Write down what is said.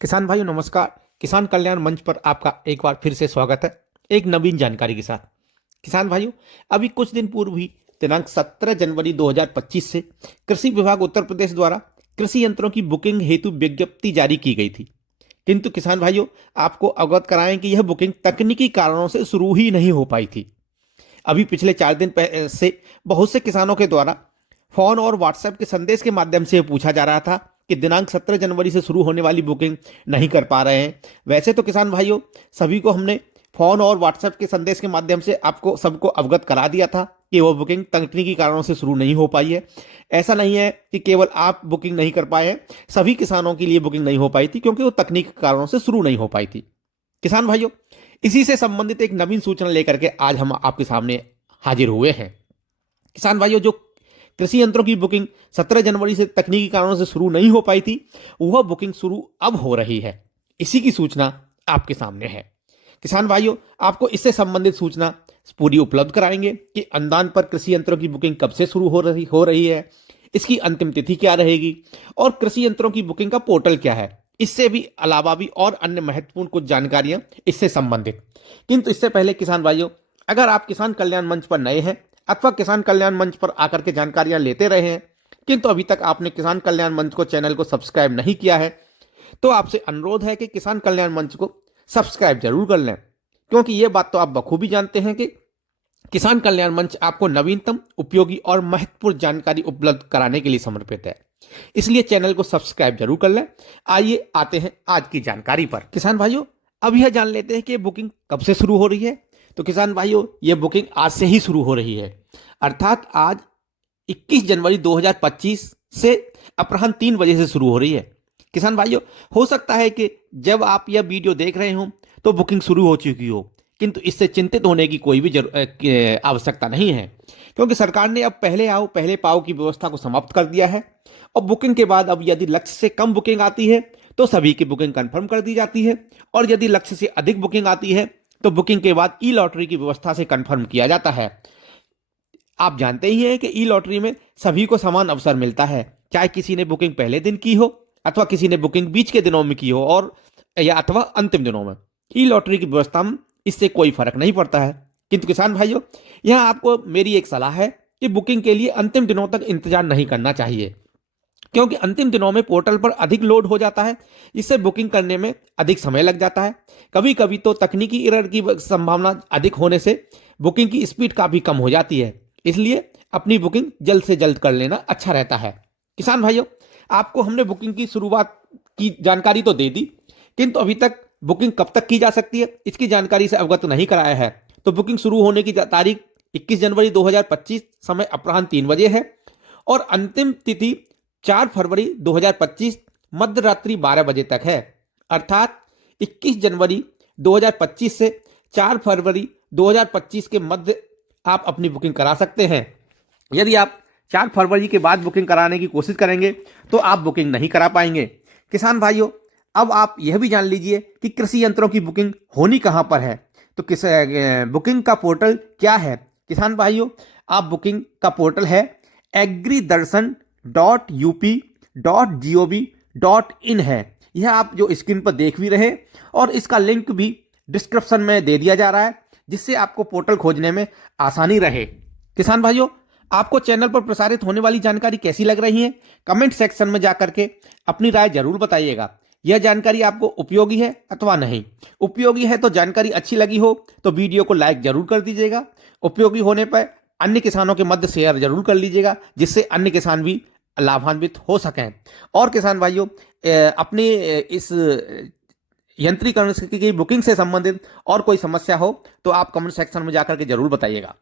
किसान भाइयों नमस्कार। किसान कल्याण मंच पर आपका एक बार फिर से स्वागत है एक नवीन जानकारी के साथ। किसान भाइयों, अभी कुछ दिन पूर्व ही दिनांक 17 जनवरी 2025 से कृषि विभाग उत्तर प्रदेश द्वारा कृषि यंत्रों की बुकिंग हेतु विज्ञप्ति जारी की गई थी। किंतु किसान भाइयों, आपको अवगत कराएं कि यह बुकिंग तकनीकी कारणों से शुरू ही नहीं हो पाई थी। अभी पिछले 4 दिन से बहुत से किसानों के द्वारा फोन और व्हाट्सएप के संदेश के माध्यम से पूछा जा रहा था कि दिनांक 17 जनवरी से शुरू होने वाली बुकिंग नहीं कर पा रहे हैं। वैसे तो किसान भाइयों, सभी को हमने फोन और व्हाट्सएप के संदेश के माध्यम से आपको सबको अवगत करा दिया था कि वो बुकिंग तकनीकी कारणों से शुरू नहीं हो पाई है। ऐसा नहीं है कि केवल आप बुकिंग नहीं कर पाए हैं, सभी किसानों के लिए बुकिंग नहीं हो पाई थी क्योंकि वो तकनीकी कारणों से शुरू नहीं हो पाई थी। किसान भाइयों, इसी से संबंधित एक नवीन सूचना लेकर के आज हम आपके सामने हाजिर हुए हैं। किसान भाइयों, जो कृषि यंत्रों की बुकिंग 17 जनवरी से तकनीकी कारणों से शुरू नहीं हो पाई थी, वह बुकिंग शुरू अब हो रही है। इसी की सूचना आपके सामने है। किसान भाइयों, आपको इससे संबंधित सूचना पूरी उपलब्ध कराएंगे कि अनुदान पर कृषि यंत्रों की बुकिंग कब से शुरू हो रही है, इसकी अंतिम तिथि क्या रहेगी और कृषि यंत्रों की बुकिंग का पोर्टल क्या है। इससे भी अलावा भी और अन्य महत्वपूर्ण कुछ जानकारियां इससे संबंधित। किंतु इससे पहले किसान भाइयों, अगर आप किसान कल्याण मंच पर नए हैं अथवा किसान कल्याण मंच पर आकर के जानकारियां लेते रहे हैं किंतु अभी तक आपने किसान कल्याण मंच को चैनल को सब्सक्राइब नहीं किया है, तो आपसे अनुरोध है कि किसान कल्याण मंच को सब्सक्राइब जरूर कर लें, क्योंकि ये बात तो आप बखूबी जानते हैं कि किसान कल्याण मंच आपको नवीनतम, उपयोगी और महत्वपूर्ण जानकारी उपलब्ध कराने के लिए समर्पित है। इसलिए चैनल को सब्सक्राइब जरूर कर लें। आइए आते हैं आज की जानकारी पर। किसान भाइयों, अब यह जान लेते हैं कि बुकिंग कब से शुरू हो रही है। तो किसान भाइयों, यह बुकिंग आज से ही शुरू हो रही है, अर्थात आज 21 जनवरी 2025 से अपराह्न 3 बजे से शुरू हो रही है। किसान भाइयों, हो सकता है कि जब आप यह वीडियो देख रहे हो तो बुकिंग शुरू हो चुकी हो, किंतु इससे चिंतित होने की कोई भी आवश्यकता नहीं है, क्योंकि सरकार ने अब पहले आओ पहले पाओ की व्यवस्था को समाप्त कर दिया है। और बुकिंग के बाद अब यदि लक्ष्य से कम बुकिंग आती है तो सभी की बुकिंग कंफर्म कर दी जाती है, और यदि लक्ष्य से अधिक बुकिंग आती है तो बुकिंग के बाद ई लॉटरी की व्यवस्था से कंफर्म किया जाता है। आप जानते ही हैं कि ई लॉटरी में सभी को समान अवसर मिलता है, चाहे किसी ने बुकिंग पहले दिन की हो अथवा किसी ने बुकिंग बीच के दिनों में की हो और या अथवा अंतिम दिनों में। ई लॉटरी की व्यवस्था में इससे कोई फर्क नहीं पड़ता है। किंतु किसान भाइयों, यह आपको मेरी एक सलाह है कि बुकिंग के लिए अंतिम दिनों तक इंतजार नहीं करना चाहिए, क्योंकि अंतिम दिनों में पोर्टल पर अधिक लोड हो जाता है, जिससे बुकिंग करने में अधिक समय लग जाता है। कभी कभी तो तकनीकी एरर की संभावना अधिक होने से बुकिंग की स्पीड काफी कम हो जाती है। इसलिए अपनी बुकिंग जल्द से जल्द कर लेना अच्छा रहता है। किसान भाइयों, आपको हमने बुकिंग की शुरुआत की जानकारी तो दे दी, किंतु अभी तक बुकिंग कब तक की जा सकती है इसकी जानकारी से अवगत नहीं कराया है। तो बुकिंग शुरू होने की तारीख 21 जनवरी 2025, समय अपराह्न 3 बजे है, और अंतिम तिथि 4 फरवरी 2025 मध्य रात्रि 12 बजे तक है। अर्थात 21 जनवरी 2025 से 4 फरवरी 2025 के मध्य आप अपनी बुकिंग करा सकते हैं। यदि आप 4 फरवरी के बाद बुकिंग कराने की कोशिश करेंगे तो आप बुकिंग नहीं करा पाएंगे। किसान भाइयों, अब आप यह भी जान लीजिए कि कृषि यंत्रों की बुकिंग होनी कहां पर है, तो किस बुकिंग का पोर्टल क्या है। किसान भाइयों, आप बुकिंग का पोर्टल है agridarshan.up.gov.in है। यह आप जो स्क्रीन पर देख भी रहे, और इसका लिंक भी डिस्क्रिप्शन में दे दिया जा रहा है, जिससे आपको पोर्टल खोजने में आसानी रहे। किसान भाइयों, आपको चैनल पर प्रसारित होने वाली जानकारी कैसी लग रही है, कमेंट सेक्शन में जाकर के अपनी राय जरूर बताइएगा। यह जानकारी आपको उपयोगी है अथवा नहीं। उपयोगी है तो जानकारी अच्छी लगी हो तो वीडियो को लाइक जरूर कर दीजिएगा। उपयोगी होने पर अन्य किसानों के मध्य शेयर जरूर कर लीजिएगा, जिससे अन्य किसान भी लाभान्वित हो सकें। और किसान भाइयों, अपने इस यंत्रीकरण की बुकिंग से संबंधित और कोई समस्या हो तो आप कमेंट सेक्शन में जाकर के जरूर बताइएगा।